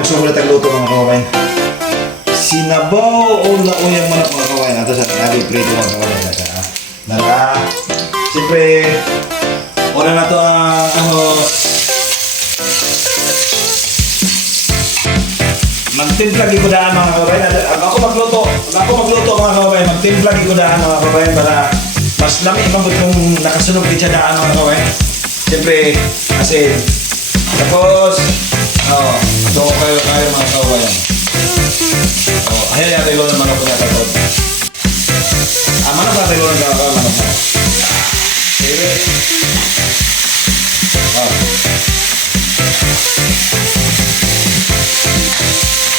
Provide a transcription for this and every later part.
magsumulat ang luto mga kawain. Sinabaw o nauyang manok mga kawain. Ito sa nabi prito mga kawain. Nara. Siyempre, una na ito magtimpla gigudaan mga kawain. Ako magluto mga kawain. Magtimpla gigudaan mga kawain para mas lami mabot yung nakasunog din siya daan mga kawain. Siyempre, asin. Tapos, ito kayo mga kawain. Ayan natin yung manok ko na kapag. Manok natin yung manok na. Sige.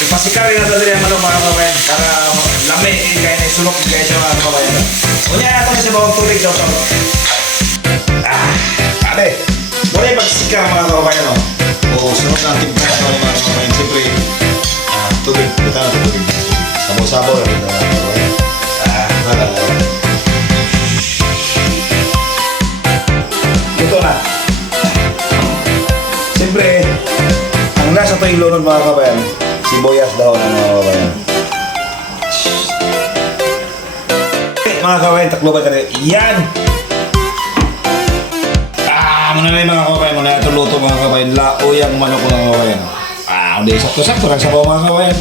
Ipasikarin natin din yung manok mga kawain. Para lami, kaya na isulok kaya siya mga kawain. Unya natin sa bawang tubig daw. Ate, muna ipagsikang mga kawain. Sunod na ang timpla na mga kawain. Siyempre, tubig. Kita na tubig. Sabaw-sabaw na rin mga kawain. Ito na. Siyempre, ang nasa ito yung lunod mga kabayan, sibuyas daw na mga kabayan. Mga kabayan, takloban ka rin. Yan! Muna na yung mga kabayan, muna ito luto mga kabayan. Lauyang manok mga kabayan. Hindi, sakto-sakto lang sabaw mga kabayan.